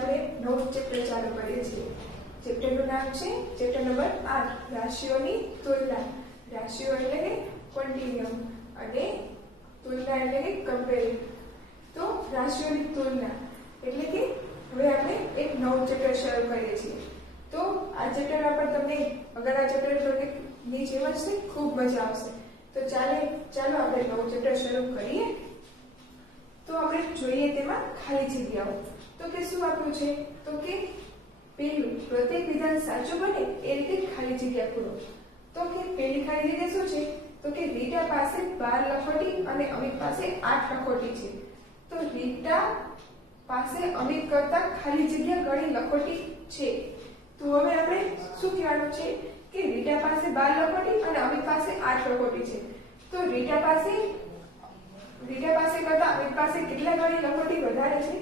આપણે નવું ચેપ્ટર ચાલુ કરીએ છીએ। ચેપ્ટરનું નામ છે ચેપ્ટર નંબર 8 રાશિઓની તુલના। રાશિઓ એટલે કે કોન્ટિન્યુમ અને તુલના એટલે કે કમ્પેરિંગ। તો રાશિઓની તુલના એટલે કે હવે આપણે એક નવું ચેપ્ટર શરૂ કરીએ છીએ। તો આ ચેપ્ટરમાં પણ તમને અગર આ ચેપ્ટર ની જેમ જ છે ખૂબ મજા આવશે। તો ચાલો આપણે નવું ચેપ્ટર શરૂ કરીએ। તો આપણે જોઈએ તેમાં ખાલી જગ્યાઓ। તો કે શું આપ્યું છે? તો કે પહેલું પ્રત્યેક વિધાન સાચું બને એ રીતે ખાલી જગ્યા પૂરો। તો કે પહેલી ખાલી જગ્યા શું છે? તો કે રીટા પાસે 12 લખોટી અને અમિત પાસે 8 લખોટી છે। તો રીટા પાસે અમિત કરતા ખાલી જગ્યા ઘણી લખોટી છે। તો હવે આપણે શું કહેવાનું છે કે રીટા પાસે 12 લખોટી અને અમિત પાસે 8 લખોટી છે। તો રીટા પાસે કરતા અમિત પાસે કેટલા ગણી લખોટી વધારે છે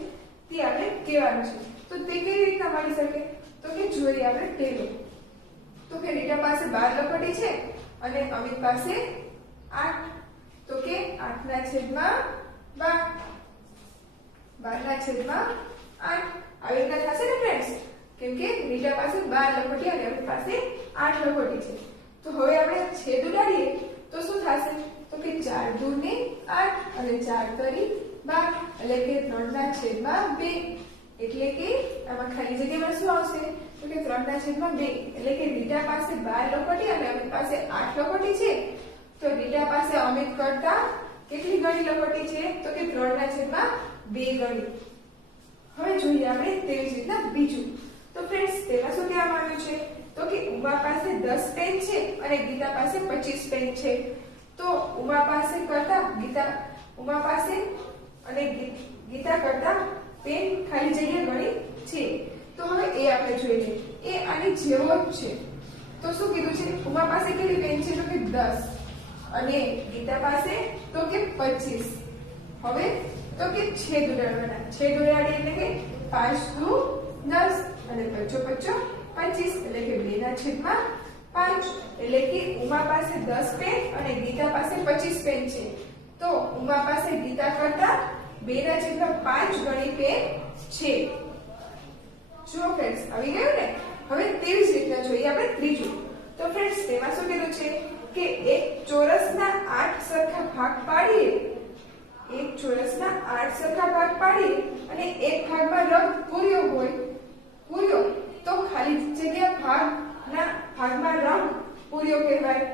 તે આપણે કહેવાનું છે। તો તે કેવી રીતના મળી શકે? તો કે જોઈએ આપણે પહેલું તો કે રીટા પાસે 12 લખોટી છે અને અમિત પાસે 8। તો કે 8 ના છેદમાં 12 ના છેદમાં 8 આવી રીતના થશે ને ફ્રેન્ડ્સ? કેમ કે રીટા પાસે 12 લખોટી અને અમિત પાસે 8 લખોટી છે। તો હવે આપણે છેદ ઉડાડીએ તો શું થશે? તો કે 4 દુ ને 8 અને 4 તરી 12 એટલે કે 3 ના છેદમાં 2। એટલે કે આમાં ખાલી જગ્યામાં શું આવશે? તો કે 3 ના છેદમાં 2 એટલે કે રીટા પાસે 12 લખોટી અને અમિત પાસે 8 લખોટી છે। તો રીટા પાસે અમિત કરતા કેટલી ગણી લખોટી છે? તો કે 3 ના છેદમાં 2 ગણી। હવે જોઈએ આપણે તેવી જ રીતના બીજું। તો ફ્રેન્ડ્સ તેમાં શું કહેવામાં આવ્યું છે? તો કે ઉમા પાસે 10 પેન છે અને ગીતા પાસે 25 પેન છે। તો ઉમા પાસે અને ગીતા કરતા પેન ખાલી જગ્યા ગણી છે। તો હવે એ આપણે જોઈ લઈએ। એ આની જેવો જ છે। તો શું કીધું છે? ઉમા પાસે કેટલી પેન છે? તો કે 10 અને ગીતા પાસે તો કે 25। હવે તો કે છેદ ઉડાડવાના। છેદ ઉડાડીએ એટલે કે 5 દુ 10 અને 5 25 એટલે કે 2 ના છેદમાં 5 એટલે કે ઉમા પાસે 10 પેન અને ગીતા પાસે 25 પેન છે। તો ઉમા પાસે ગીતા કરતા 2 ના છેદમાં 5 ગણી પેન છે। જો ફ્રેન્ડ્સ આવી ગયું ને? હવે તેવી જ રીતના જોઈએ આપણે ત્રીજું। તો ફ્રેન્ડ્સ તેમાં શું કીધું છે કે એક ચોરસના 8 સરખા ભાગ પાડીએ અને એક ભાગમાં રંગ પૂર્યો તો ખાલી જગ્યા ભાગમાં રંગ પૂર્યો કહેવાય।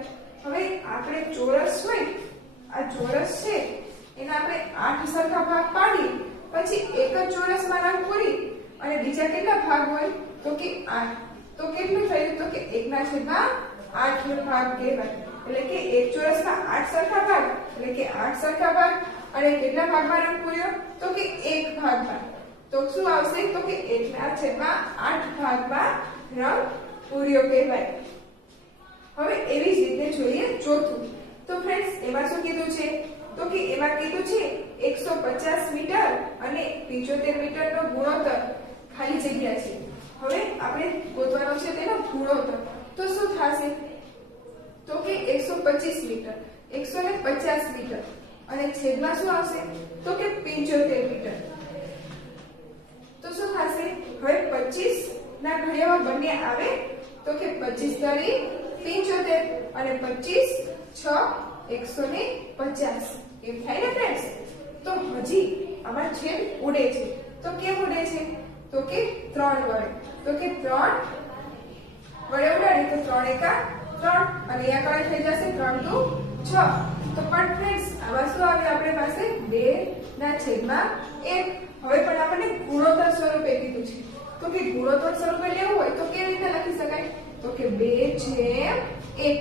હવે આપણે ચોરસ હોય, આ ચોરસ છે એના આપણે 8 સરખા ભાગ પાડી પછી એક જ ચોરસમાં રંગ પૂરી અને બીજા કેટલા ભાગ હોય? તો કે 8। તો કેટલું થયું? તો કે 1/8 નો ભાગ કહેવાય। એટલે કે એક ચોરસમાં 8 સરખા ભાગ એટલે કે 8 સરખા ભાગ અને કેટલા ભાગમાં રંગ પૂર્યો? તો કે એક ભાગમાં। તો શું આવશે? તો કે 1/8 ભાગમાં રંગ પૂર્યો કહેવાય। હવે એવી જ રીતે જોઈએ ચોથું। તો ફ્રેન્ડ્સ એમાં શું કીધું છે? તો કે એમાં કીધું છે 150 મીટર અને 75 મીટરનો ગુણોત્તર ખાલી જગ્યા છે। હવે આપણે ગોતવાનો છે તેનો ગુણોત્તર। તો શું થશે? તો કે 125 મીટર 150 મીટર અને છેદમાં શું આવશે? તો કે 75 મીટર। તો શું થશે? હવે 25 ના ઘડિયામાં બંને આવે તો કે 25 તરી 75 અને 25 6 150 એમ થાય ને ફ્રેન્ડ્સ? તો હજી આમાં છેદ ઉડે છે। તો કેમ ઉડે છે? તો કે 3 વડે। તો કે 3 વડે ઉડાડીએ તો 3 એકા 3 અને અહીંયા કઈ થઈ જશે? 3 દુ 6। તો પણ ફ્રેન્ડ્સ આમાં શું આવે આપણી પાસે? 2 ના છેદમાં 1। હવે પણ આપણને ગુણોત્તર સ્વરૂપે કીધું છે। તો કે ગુણોત્તર સ્વરૂપે લેવું હોય તો કેવી રીતે લખી શકાય? તો કે 2/1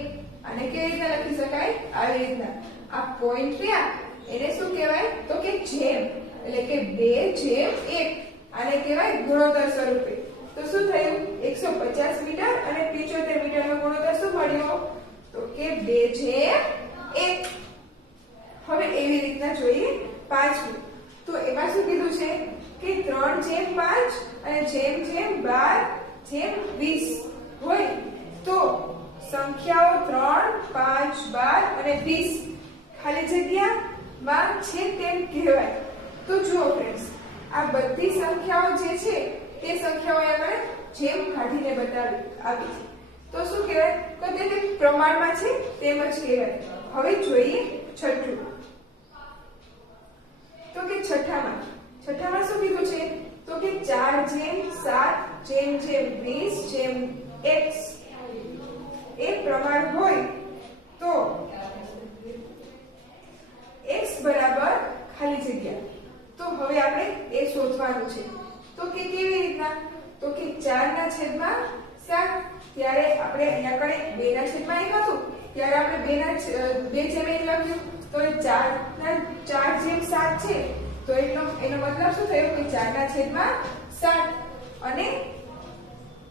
અને કેવી રીતે લખી શકાય? આવી રીતના। આ પોઈન્ટ રહ્યા એને શું કહેવાય? તો કે જેમ એટલે કે 2/1 આને કહેવાય ગુણોત્તર સ્વરૂપે। તો શું થયું? 150 મીટર અને 75 મીટરનો ગુણોત્તર શું મળ્યો? તો કે 2/1। હવે એવી રીતના જોઈએ પાંચમું। તો એમાં શું કીધું છે કે 3/5 અને જેમ 12/20 હોય તો સંખ્યાઓ 3, 5, 12 અને 20 ખાલી જગ્યામાં છે તેમ કહેવાય। તો જુઓ ફ્રેન્ડ્સ આ બધી સંખ્યાઓ જે છે તે સંખ્યાઓ આપણે જેમ કાઢીને બતાવી આપી છે. તો શું કહેવાય? તો તે પ્રમાણમાં છે તેમ જ કહેવાય. હવે જોઈએ છઠ્ઠું. તો કે છઠ્ઠામાં શું કીધું છે? તો કે 4:7:20:x એ પ્રમાણ હોય તો x બરાબર ખાલી જગ્યા. તો હવે આપણે એ શોધવાનું છે. તો કે કેવી રીતના? તો કે 4/7 ત્યારે આપણે અહીંયા કણે 2/1 હતું ત્યારે આપણે 2/1 લખ્યું. તો એ 4/7 છે. તો એનો મતલબ શું થયો કે 4/7 અને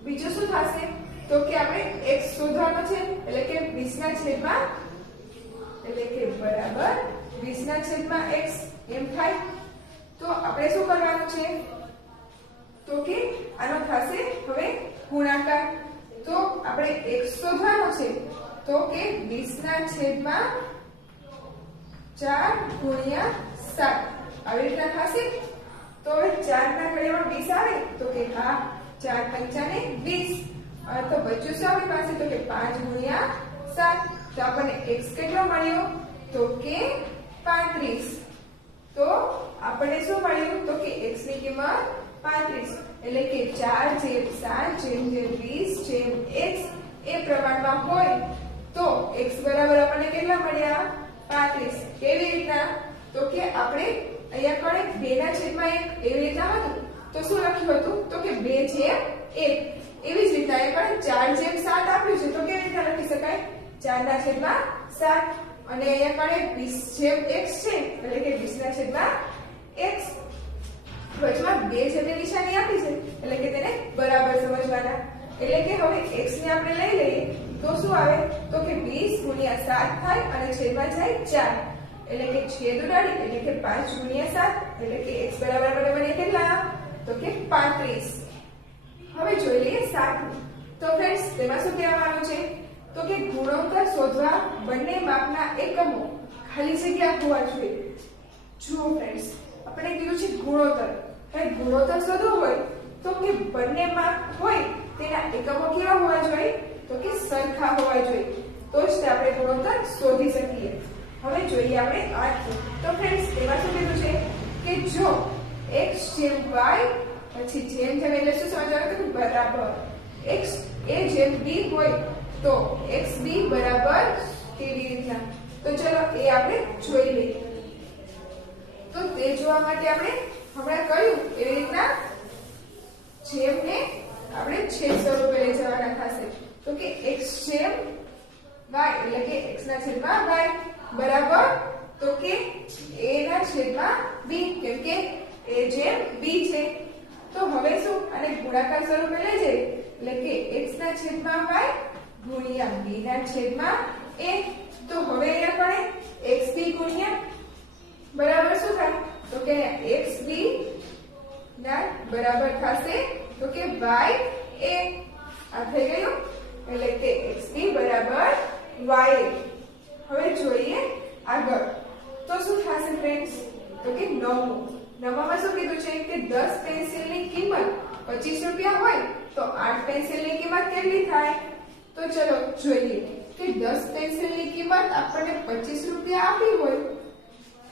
બીજું શું થશે? તો કે આપણે x શોધવાનો છે એટલે કે 20/, એટલે કે બરાબર 20/x એમ થાય. તો આપણે શું કરવાનું છે? તો કે આનો થશે હવે ગુણાકાર. તો આપણે x શોધવાનો છે. તો કે 20/4 × 7 આવી રીતના થશે. તો હવે 4 ના ઘડિયામાં 20 આવે. તો કે હા 4 × 5 = 20. તો બચ્યું શું આપણી પાસે? તો કે 5 × 7. તો આપણને x કેટલો મળ્યો? તો કે 35. તો આપણને શું મળ્યું? તો કે x ની કિંમત 35. એટલે કે 4/7:20:x એ પ્રમાણમાં હોય તો x બરાબર આપણને કેટલા મળ્યા? 35. કેવી રીતના? તો કે આપણે અહીંયા કણે 2/1 એવી રીતના હતું તો શું લખ્યું હતું? તો કે 2/1. એવી જ રીતના અહીંયા કણે 4/7 આપ્યું છે. તો કેવી રીતના લખી શકાય? 4/7 અને અહીંયા કણે 20/x છે એટલે કે 20/x. વચમાં 2 જેવી નિશાની આપી છે એટલે કે તેને બરાબર સમજવાના. એટલે કે હવે x ને આપણે લઈ લઈએ તો શું આવે? તો કે 20 × 7 થાય અને છેદમાં જાય 4. એટલે કે છેદ ઉડાડી એટલે કે 5 × 7 એટલે કે x બરાબર આપણે બને કેટલા? તો કે 35. હવે જોઈ લઈએ 7. તો ફ્રેન્ડ્સ તેમાં શું કહેવામાં છે? તો કે ગુણોત્તર શોધવા બંને માપના એકમો ખાલી જગ્યા હોવા જોઈએ. જુઓ ફ્રેન્ડ્સ આપણે કીધું છે ગુણોત્તર. હવે ગુણોત્તર શોધવો હોય તો કે બંને માપ હોય તેના એકમો કેવા હોવા જોઈએ? તો કે સરખા હોવા જોઈએ. તો જ આપણે ગુણોત્તર શોધી શકીએ. હવે જોઈએ આપણે 8. તો ફ્રેન્ડ્સ તેમાં શું કીધું છે કે જો x જેમ y પછી જેમ એટલે શું સમજવાનું? કે બરાબર x એ જેમ b હોય તો xb બરાબર કેવી રીતના? તો ચલો એ આપણે જોઈ લઈએ. તો તે જોવા માટે આપણે હમણાં કહ્યું એવી રીતના જેમને આપણે છેદ સ્વરૂપે લઈ જવાના થશે. તો કે x જેમ y એટલે કે x/y બરાબર તો કે a/b કેમ કે a જેમ b છે. તો હવે શું આને ગુણાકાર સ્વરૂપે લઈ જઈએ એટલે કે x/y × b/a. તો હવે આપણે xb ગુણ્યા બરાબર શું થાય? તો કે xb ના બરાબર થશે તો કે ya. આ થઈ ગયું એટલે કે xb બરાબર ya. હવે જોઈએ આગળ. તો શું થશે ફ્રેન્ડ્સ? તો કે 9માં શું કીધું છે કે 10 પેન્સિલની કિંમત 25 રૂપિયા હોય તો 8 પેન્સિલની કિંમત કેટલી થાય? તો ચલો જોઈએ કે 10 પેન્સિલની કિંમત આપણને 25 રૂપિયા આપી હોય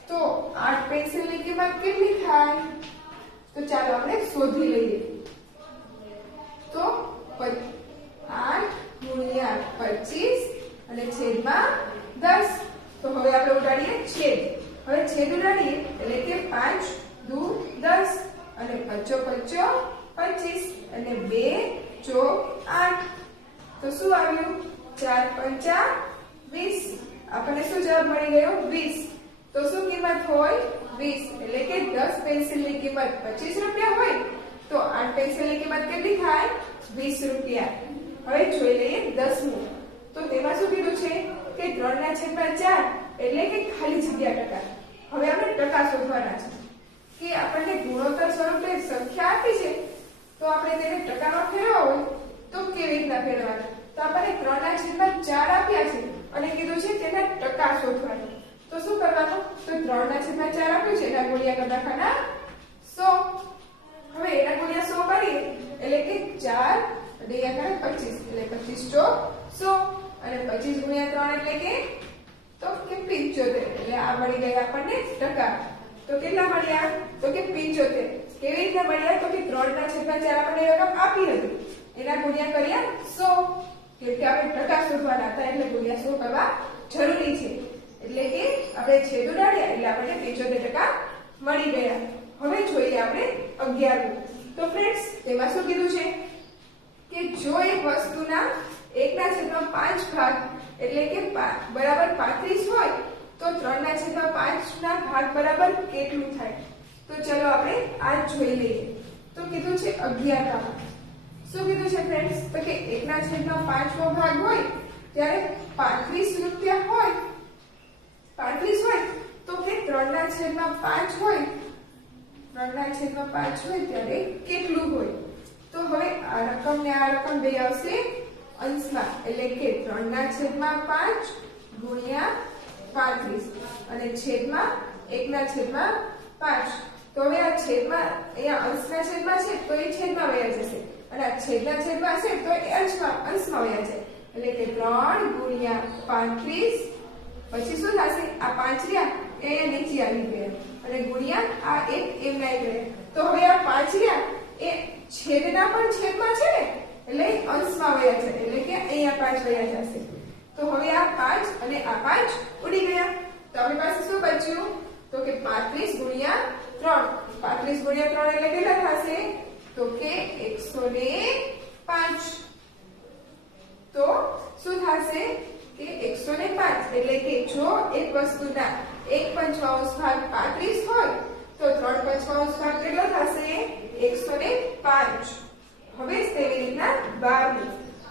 તો 8 પેન્સિલની કિંમત કેટલી થાય? તો ચાલો આપણે શોધી લઈએ. તો 8 × 25 અને છેદમાં 10. તો હવે આપણે ઉડાડીએ છેદ. હવે છેદ ઉડાડીએ એટલે કે 5 × 10 અને 5 × 25 અને 2 × 8. તો શું આવ્યું? 4 × 20. આપણને શું જવાબ મળી ગયો? 20. તો શું કિંમત હોય? 20. એટલે કે 10 પેન્સિલની કિંમત 25 રૂપિયા હોય તો 8 પેન્સિલની કિંમત કેટલી થાય? 20 રૂપિયા. હવે જોઈ લઈએ 10મું. તો તેમાં શું કીધું છે કે 3/4 એટલે કે ખાલી જગ્યા ટકા. હવે આપણે ટકા શોધવાના છે કે આપણને ગુણોત્તર સ્વરૂપે સંખ્યા આપી છે તો આપણે તેને ટકામાં ફેરવવા હોય તો કેવી રીતના ફેરવવાના? તો આપણને 3/4 આપ્યા છે અને કીધું છે તેના ટકા શોધવાના. તો શું કરવાનું? તો 3/4 આપ્યું છે એના ગુણ્યા કરી નાખવાના 100. હવે એના ગુણ્યા 100 કરીએ ચોક 100 અને 25 ગુણ્યા 3 એટલે કે 75 એટલે આ મળી ગયા આપણને ટકા. તો કેટલા મળ્યા? તો કે 75. કેવી રીતે મળ્યા? તો કે 3/4 આપણને રકમ આપી હતી એના ગુણ્યા કર્યા 100 કેમ કે આપણે ટકા શોધવાના હતા એટલે ગુણ્યા 100 કરવા જરૂરી છે. એટલે કે આપણે છેદ ઉડાડ્યા એટલે આપણને 75% મળી ગયા. હવે જોઈએ આપણે 11મું. તો ફ્રેન્ડ્સ તેમાં શું કીધું છે કે જો એક વસ્તુના 1/5 ભાગ એટલે કે બરાબર 35 હોય તો 3/5 ના ભાગ બરાબર કેટલું થાય? તો ચલો આપણે આ જોઈ લઈએ. તો કીધું છે 11 શું કીધું છે ફ્રેન્ડ્સ? તો કે 1/5 ભાગ હોય ત્યારે 35 રૂપિયા હોય 35 હોય તો કે 3/5 હોય 3/5 હોય ત્યારે કેટલું હોય? તો હવે આ રકમ ને આ રકમ બે આવશે અંશમાં એટલે કે 3/5 ગુણ્યા 35 અને છેદમાં 1/5. તો હવે આ છેદમાં અહીંયા અંશના છેદમાં છે તો એ છેદમાં વયા જશે અને આ છેદના છેદમાં છે તો એ અંશમાં વયા જાય એટલે કે 3 ગુણ્યા 35 પછી શું થશે? આ 5 રહ્યા એ અહીંયા નીચે આવી ગયા અને ગુણ્યા આ એક એમના એક રહ્યા. તો હવે આ 5 રહ્યા એ છેદના પણ છેદમાં છે ને એટલે અંશમાં વયા છે એટલે કે અહીંયા 5 વયા જશે. તો હવે આ 5 અને આ 5 ઉડી ગયા. તો આપણી પાસે શું બચ્યું? તો કે 35 ગુણ્યા 3. 35 ગુણ્યા 3 એટલે કેટલા થશે? તો કે 105. તો શું થશે કે 105 એટલે કે જો એક વસ્તુના 1/5 ભાગ 35 હોય તો 3/5 ભાગ કેટલો થશે? 105. હવે તેવી રીતના 12.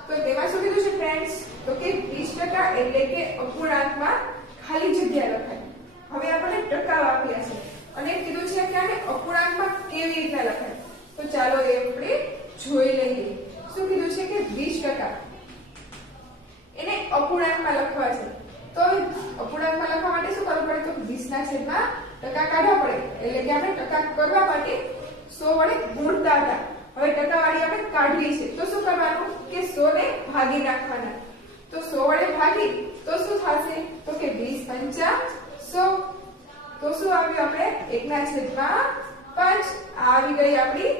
તો તેમાં શું કીધું છે ફ્રેન્ડ્સ? તો કે 20% એટલે કે અપૂર્ણાંકમાં ખાલી જગ્યા લખાય. હવે આપણને ટકા આપ્યા છે અને કીધું છે કે આને અપૂર્ણાંકમાં કેવી રીતના લખાય? તો ચાલો એ આપણે જોઈ લઈએ. શું કીધું છે કે 20% એને અપૂર્ણાંકમાં લખવા છે. તો અપૂર્ણાંકમાં લખવા માટે શું કરવું પડે? તો 20 ના છેદમાં ટકા કાઢવા પડે એટલે કે આપણે ટકા કરવા માટે 100 વડે ગુણતા હતા. હવે ટકાવાળી આપણે કાઢવી છે તો શું કરવાનું કે 100 ને ભાગી નાખવાના. તો 100 વડે ભાગી તો શું થશે? તો કે 20 × 100. તો શું આવ્યું? આપણે 1/5 આવી ગઈ આપણી.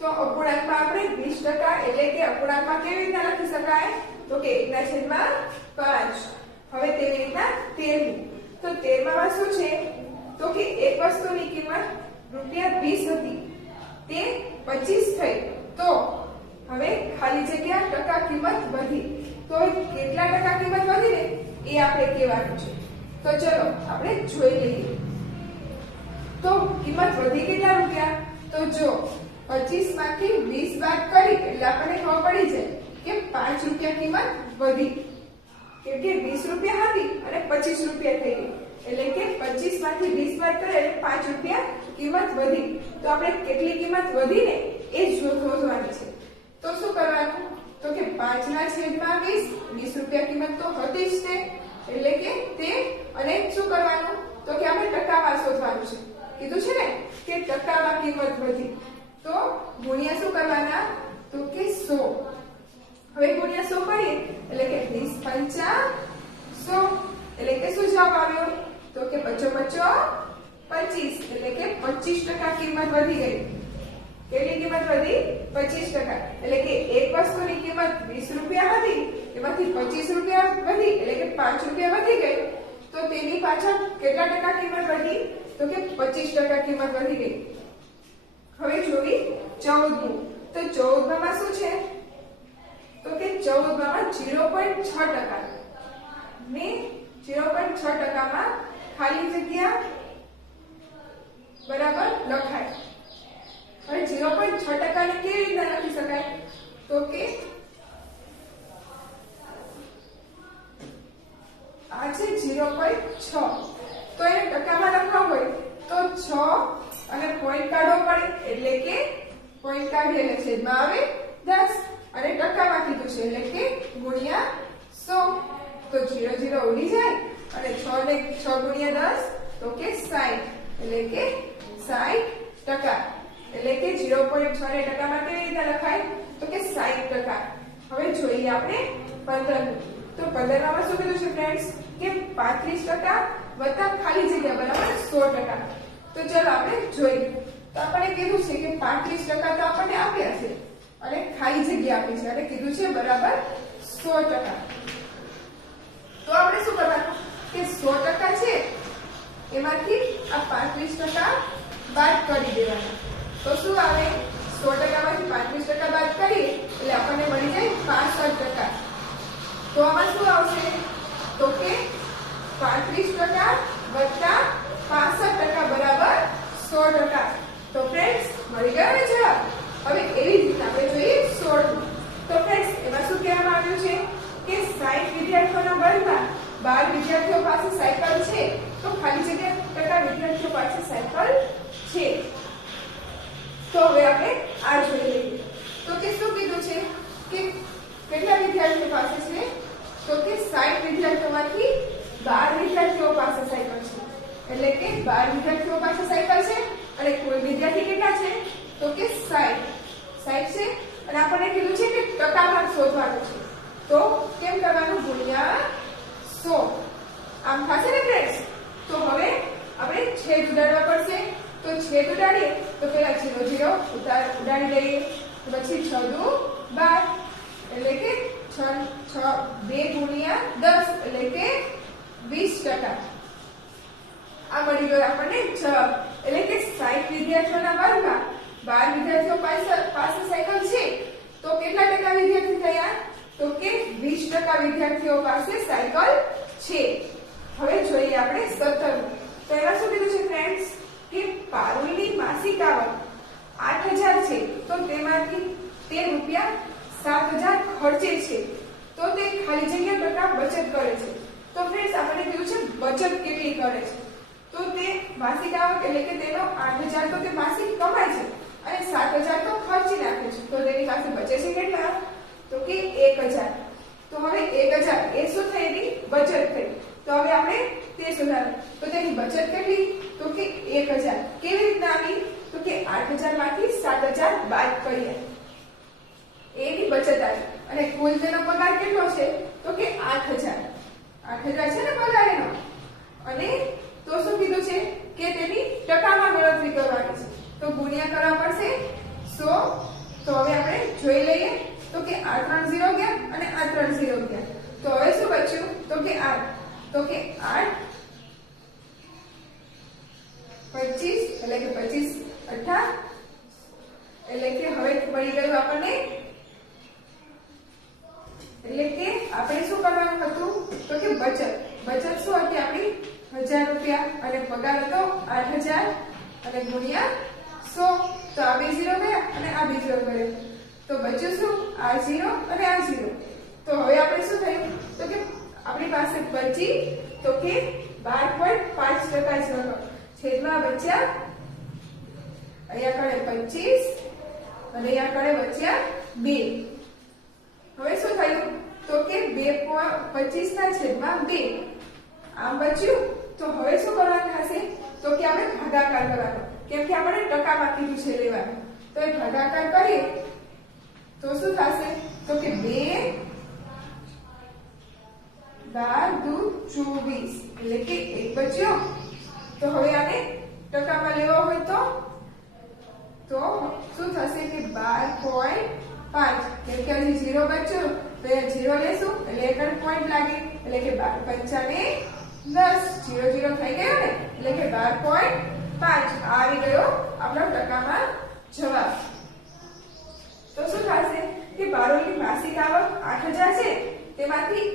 તો અપૂર્ણાંકમાં આપણે 20% એટલે કે અપૂર્ણાંકમાં કેવી રીતના લખી શકાય? તો કે 1/5. હવે તેવી રીતના 13મું. તો 13માં શું છે? તો કે એક વસ્તુની કિંમત ₹20 હતી તે 25 થઈ તો હવે ખાલી જગ્યા ટકા કિંમત વધી. તો કેટલા ટકા કિંમત વધી ને એ આપણે કહેવાનું છે. તો ચલો આપણે જોઈ લઈએ. તો કિંમત વધી કેટલા રૂપિયા? તો જો 25 માંથી 20 બાદ કરી એટલે આપણને ખબર પડી જાય કે 5 રૂપિયા કિંમત વધી. કેમ કે 20 રૂપિયા હતી અને 25 રૂપિયા થઈ ગઈ એટલે કે 25 માંથી 20 બાદ કરે એટલે 5 રૂપિયા કિંમત વધી. તો આપણે કેટલી કિંમત વધી ને એ શોધવાની છે. તો શું કરવાનું? તો કે 5/20 રૂપિયા કિંમત તો હતી જ તે એટલે કે તે અને શું કરવાનું? તો કે આપણે ટકામાં શોધવાનું છે. કીધું છે ને કે ટકામાં કિંમત વધી તો ગુણ્યા શું કરવાના? તો કે 100. હવે ગુણ્યા 100 કરીએ એટલે કે 20 × 100 એટલે કે શું જવાબ આવ્યો? તો કે 55 25 એટલે કે 25% કિંમત વધી ગઈ. કેટલી કિંમત વધી? 25%. એટલે કે એક વસ્તુની કિંમત 20 રૂપિયા હતી એમાંથી 25 રૂપિયા વધી એટલે કે 5 રૂપિયા વધી ગઈ. તો તેની પાછળ કેટલા ટકા કિંમત વધી? તો કે 25% કિંમત વધી ગઈ. હવે જોવી 14મું. તો 14માં શું છે? તો કે 14માં 0.6% ને 0.6%માં ખાલી જગ્યા બરાબર લખાય. હવે 0.6% ને કેવી રીતે લખી શકાય? તો કે આ છે 0.6. તો એને ટકામાં લખવા હોય તો 6 અને પોઈન્ટ કાઢવો પડે એટલે કે પોઈન્ટ કાઢીએ એટલે છેદમાં આવે 10 અને ટકામાં કીધું છે એટલે કે ગુણ્યા 100. તો 0 0 ઉડી જાય અને 6 ને 6 ગુણ્યા 10 તો કે 60 એટલે કે 60%. એટલે કે 0.6 ને ટકામાં કેવી રીતે લખાય? તો કે 60%. હવે જોઈએ આપણે 15 તો 15 માં શું કીધું છે ફ્રેન્ડ્સ કે 35% વત્તા ખાલી જગ્યા બરાબર 100%. તો ચલો આપણે જોઈએ. તો આપણે કીધું છે કે 35% તો આપણને આપ્યા છે અને ખાલી જગ્યા આપી છે અને કીધું છે બરાબર 100%. તો આપણે શું કરવાનું કે 100% છે એમાંથી આ 35% બાદ કરી દેવાના. તો શું આવે 100% માંથી 35% બાદ કરીએ એટલે આપણને મળી જાય 65%. તો આમાં શું આવશે તો કે 35% વત્તા 65% બરાબર 100%. તો ફ્રેન્ડ્સ મળી ગયો ને જવાબ. હવે એવી જ રીતે આપણે જોઈએ 16. તો ફ્રેન્ડ્સ એમાં શું કહેવામાં આવ્યું છે કે 60 વિદ્યાર્થીઓના વર્ગમાં 12 વિદ્યાર્થીઓ પાસે સાયકલ છે તો ખાલી જગ્યા ટકા વિદ્યાર્થીઓ પાસે સાયકલ છે. તો હવે આપણે આ જોઈ લઈએ. તો કે શું કીધું છે કે કેટલા વિદ્યાર્થીઓ પાસે છે તો કે 60 વિદ્યાર્થીઓમાંથી 12 વિદ્યાર્થીઓ પાસે સાયકલ છે. એટલે કે 12 વિદ્યાર્થીઓ પાસે સાયકલ છે અને કુલ વિદ્યાર્થી કેટલા છે તો કે 60 છે અને આપણને કીધું છે કે ટકામાં શોધવાનું છે. તો કેમ કરવાનું ગુણ્યા 100 આમ થશે ને ફ્રેન્ડ્સ. તો હવે આપણે છેદ ઉડાડવા પડશે. તો છેદ ઉડાડીએ તો પેલા 0 0 ઉડાડી દઈએ. પછી 6 દુ 12 એટલે કે 2 ગુણ્યા 10 એટલે કે 20%. આ મળી ગયો આપણને જવાબ. એટલે કે 60 વિદ્યાર્થીઓના વર્ગમાં 12 વિદ્યાર્થીઓ પાસે સાયકલ છે તો કેટલા ટકા વિદ્યાર્થી થયા તો કે 20% વિદ્યાર્થીઓ પાસે સાયકલ છે. હવે જોઈએ આપણે 17. તો એમાં શું કીધું છે ફ્રેન્ડ્સ કે પારુલની માસિક આવક 8000 છે તો તેમાંથી તે રૂપિયા 7000 ખર્ચે છે તો તે ખાલી જગ્યા ટકા બચત કરે છે. તો ફ્રેન્ડ્સ આપણે કીધું છે બચત કેટલી કરે છે. તો તે માસિક આવક એટલે કે તેનો 8000 તો તે માસિક કમાય છે અને 7000 તો ખર્ચી નાખે છે. તો તેની પાસે બચે છે કેટલા તો કે 1000. તો હવે 1000 એ શું થઈ એની બચત થઈ. તો હવે આપણે તે શોધવાનું. તો તેની બચત કેટલી તો કે 1000. કેવી રીતના આવી તો કે 8000 માંથી 7000 બાદ કરીએ એની બચત આવી અને કુલ તેનો પગાર કેટલો છે તો કે 8000 છે ને પગાર એનો. અને તો શું કીધું છે કે તેની ટકામાં ગણતરી કરવાની છે. તો ગુણ્યા કરવા પડશે 100. તો હવે આપણે જોઈ લઈએ તો કે આ 3 0 ગયા અને આ 3 0 ગયા. તો હવે શું બચ્યું તો કે 8. તો કે 8 25 એટલે કે 25 18 એટલે કે હવે મળી ગયું આપણને. એટલે કે આપણે શું કરવાનું હતું તો કે બચત શું હતી આપણી 1000 રૂપિયા અને પગાર હતો 8000 અને ગુણ્યા 100. તો આ બે 0 ગયા અને આ બે 0 ગયો. તો બચ્યું શું આ 0 અને આ 0. તો હવે આપણે શું થયું તો કે આપણી પાસે બચી તો કે 12.5% છે. છેદમાં બચ્યા અહીંયા કડે 25 અને અહીંયા કડે બચ્યા 2. હવે શું થયું તો કે 2.25 ના છેદમાં 2 આમ બચ્યું. તો હવે શું કરવાનું થશે તો કે આપણે ભાગાકાર કરવાનો કેમ કે આપણે ટકામાં કીધું છે લેવાનું. તો એ ભાગાકાર કરીએ તો શું થશે તો કે 2 12 દુ 24 એટલે કે 1 બચ્યો. તો હવે આને ટકામાં લેવો હોય તો શું થશે કે 12.5 કેમ કે હજી 0 બચ્યો તો એ 0 લેશું એટલે એક પોઈન્ટ લાગે એટલે કે 12 પંચાને 10 0 0 થઈ ગયો ને એટલે કે 12.5 આવી ગયો આપણો ટકામાં જવાબ. તો શું થશે કે પારુલની માસિક આવક 8000 છે તેમાંથી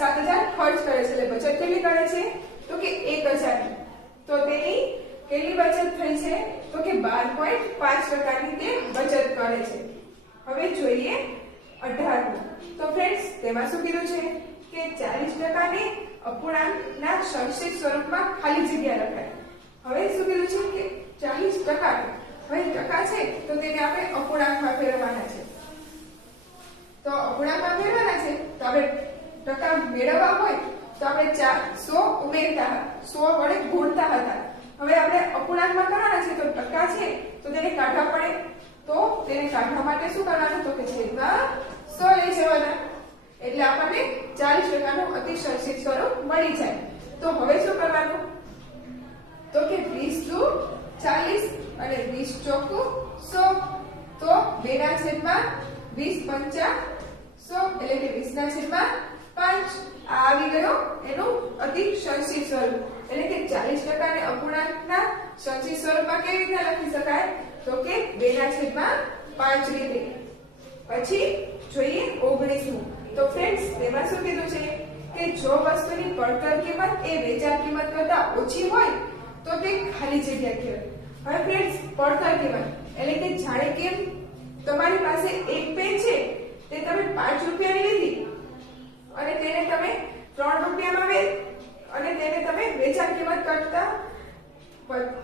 7000 ખર્ચ કરે છે એટલે બચત કેટલી કરે છે તો કે 1000. તો તેની કેટલી બચત થઈ છે તો કે 12.5% ની તે બચત કરે છે. હવે જોઈએ 18. તો ફ્રેન્ડ્સ તેમાં શું કીધું છે કે 40% ને અપૂર્ણાંકના સંક્ષિપ્ત સ્વરૂપમાં ખાલી જગ્યા લખાય. હવે શું કીધું છે કે 40%. હવે ટકા છે તો તેને આપણે અપૂર્ણાંકમાં ફેરવવાના છે. તો અપૂર્ણાંકમાં ફેરવવાના છે તો આપણે ટકા મેળવવા હોય તો આપણે 100 ઉમેરતા 100 વડે ગુણતા હતા. હવે આપણે અપૂર્ણાંકમાં કરવાના છે તો ટકા છે તો તેને કાઢવા પડે. તો તેને કાઢવા માટે શું કરવાનું તો કે છેદમાં 100 લઈ જવાના, એટલે આપણને 40% અતિશય સ્વરૂપ મળી જાય. તો હવે શું કરવાનું? તો કે 20 દુ 40 અને 20 ચોકુ 100. તો 2 ના છેદમાં 20 પંચા 100 એટલે કે 20 ના છેદમાં 5. આ આવી ગયો એનું અતિશય સ્વરૂપ. એટલે કે 40% ને અપૂર્ણાંકના સંચિત સ્વરૂપમાં કેવી રીતે લખી શકાય? તો કે 2 ના છેદમાં 5 રીતે. પછી જોઈએ 19મું. તો ફ્રેન્ડ્સ તેમાં શું કીધું છે કે જો વસ્તુની પડતર કિંમત એ વેચાણ કિંમત કરતા ઓછી હોય તો તે ખાલી જગ્યા કહેવાય. હવે ફ્રેન્ડ્સ પડતર કિંમત એટલે કે જાણે કે તમારી પાસે એક પેન છે તે તમે 5 રૂપિયાની લીધી અને તેને તમે 3 રૂપિયામાં અને તેને તમે વેચાણ કિંમત કરતા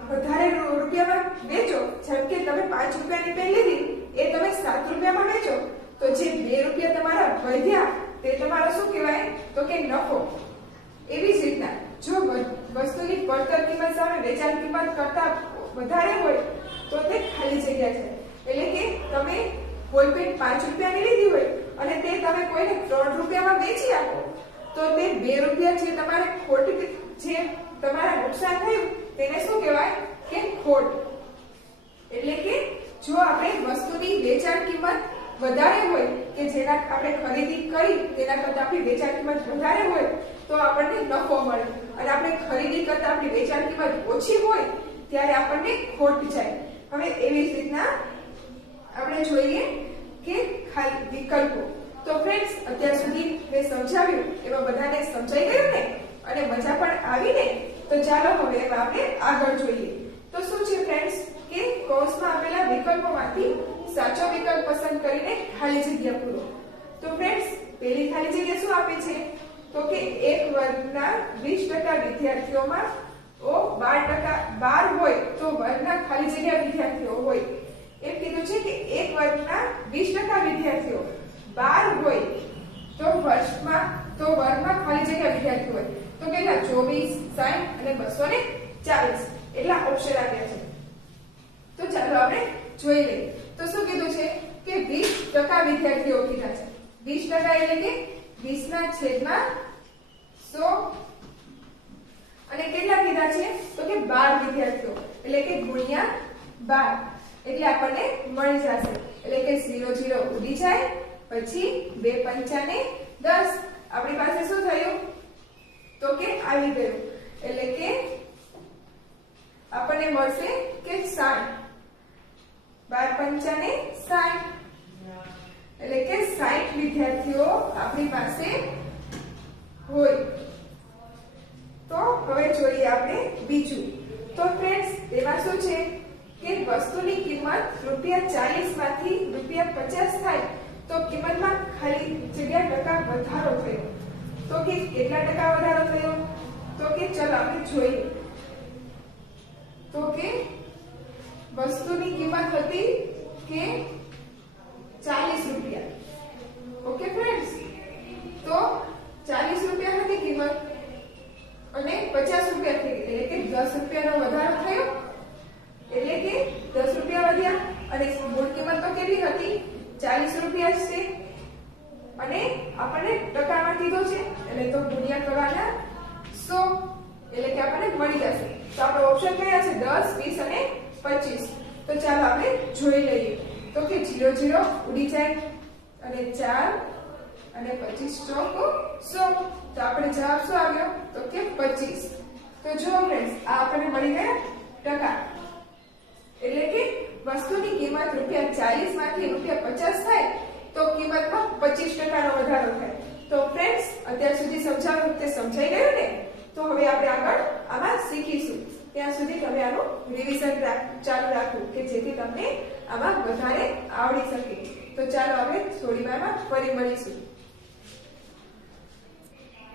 વધારે રૂપિયામાં વેચો. જેમ કે તમે 5 રૂપિયાની પેન લીધી એ તમે 7 રૂપિયામાં વેચો તો જે 2 રૂપિયા તમારા વધ્યા તે તમારો શું કહેવાય? તો કે નફો. એવી જ રીતના જો વસ્તુની પડતર કિંમત સામે વેચાણ કિંમત કરતા વધારે હોય તો તે ખાલી જગ્યા છે. એટલે કે તમે કોઈ પેન 5 રૂપિયાની લીધી હોય અને તે તમે કોઈને 3 રૂપિયામાં વેચી આપો તો તે 2 રૂપિયા છે તમારે ખોટ, જે તમારા નુકસાન થયું તેને શું કહેવાય? કે ખોટ. એટલે કે જો આપણે વસ્તુની વેચાણ કિંમત વધારે હોય કે જેના આપણે ખરીદી કરી તેના કરતા આપણી વેચાણ કિંમત વધારે હોય તો આપણને નફો મળે, અને આપણે ખરીદી કરતા આપણી વેચાણ કિંમત ઓછી હોય ત્યારે આપણને ખોટ જાય. હવે એવી જ રીતના આપણે જોઈએ કે ખાલી વિકલ્પો. તો ફ્રેન્ડ્સ અત્યાર સુધી મેં સમજાવ્યું એમાં બધાને સમજાઈ ગયું ને અને મજા પણ આવી ને? તો ચાલો હવે આપણે આગળ જોઈએ. તો શું છે ફ્રેન્ડ્સ કે કૌંસમાં આપેલા વિકલ્પોમાંથી સાચો વિકલ્પ પસંદ કરીને ખાલી જગ્યા પૂરો. તો ફ્રેન્ડ્સ પહેલી ખાલી જગ્યા શું આપે છે? તો કે એક વર્ગના 20% વિદ્યાર્થીઓમાં 12 હોય તો વર્ગના ખાલી જગ્યા વિદ્યાર્થીઓ હોય. એમ કીધું છે કે એક વર્ગના 20% વિદ્યાર્થીઓ 12 હોય તો વર્ગમાં ખાલી જગ્યા વિદ્યાર્થીઓ હોય તો કેટલા? 24, 60 અને 240 એટલા ઓપ્શન આપ્યા છે. તો ચાલો આપણે જોઈ લઈએ. તો શું કીધું છે કે 20% વિદ્યાર્થીઓ કીધા છે. 20% એટલે કે 20 ના છેદમાં 100 અને કેટલા કીધા છે? તો કે 12 વિદ્યાર્થીઓ એટલે કે ગુણ્યા 12 એટલે આપણને મળી જશે. એટલે કે 0 0 ઉડી જાય, પછી 2 પંચા ને 10. આપણી પાસે શું થયું? તો કે આવી ગયું. એટલે કે આપણને મળશે કે 60. 12 પંચા ને 60 એટલે કે 60 વિદ્યાર્થીઓ આપણી પાસે હોય. તો હવે જોઈએ આપણે બીજું. તો ફ્રેન્ડ્સ તેમાં શું છે કે વસ્તુની કિંમત ₹40 માંથી ₹50 થાય તો કિંમતમાં ખાલી જગ્યા ટકા વધારો થયો. તો કે કેટલા ટકા વધારો થયો? તો કે ચાલો આપણે જોઈએ. તો કે વસ્તુની કિંમત હતી કે ₹40. ઓકે ફ્રેન્ડ્સ, તો ₹40 હતી કિંમત અને ₹50 થઈ ગઈ એટલે કે ₹10 નો વધારો થયો. એટલે કે ₹10 વધ્યા અને મૂળ કિંમત તો કેટલી હતી? ₹40 છે અને આપણને ટકામાં કીધો છે એટલે તો ગુણ્યા કરવાના 100 એટલે કે આપણને મળી જશે. તો આપણો ઓપ્શન કયા છે? 10, 20 અને 25. તો ચાલો આપણે જોઈ લઈએ. તો કે 0 0 ઉડી જાય અને 4 અને 25 ચોક 100. તો આપણે જવાબ શું આવ્યો? તો કે 25. તો જો ફ્રેન્ડ્સ આ આપણને મળી ગયા ટકા. એટલે કે વસ્તુની કિંમત ₹40 માંથી ₹50 થાય તો કિંમતમાં 25% નો વધારો થાય. તો ફ્રેન્ડ્સ અત્યાર સુધી સમજાવ્યું તે સમજાઈ ગયું ને? તો હવે આપણે આગળ આમાં શીખીશું. ત્યાં સુધી તમે આનું રિવિઝન ચાલુ રાખવું કે જેથી તમને આમાં વધારે આવડી શકે. તો ચાલો આપણે થોડી વારમાં ફરી મળીશું.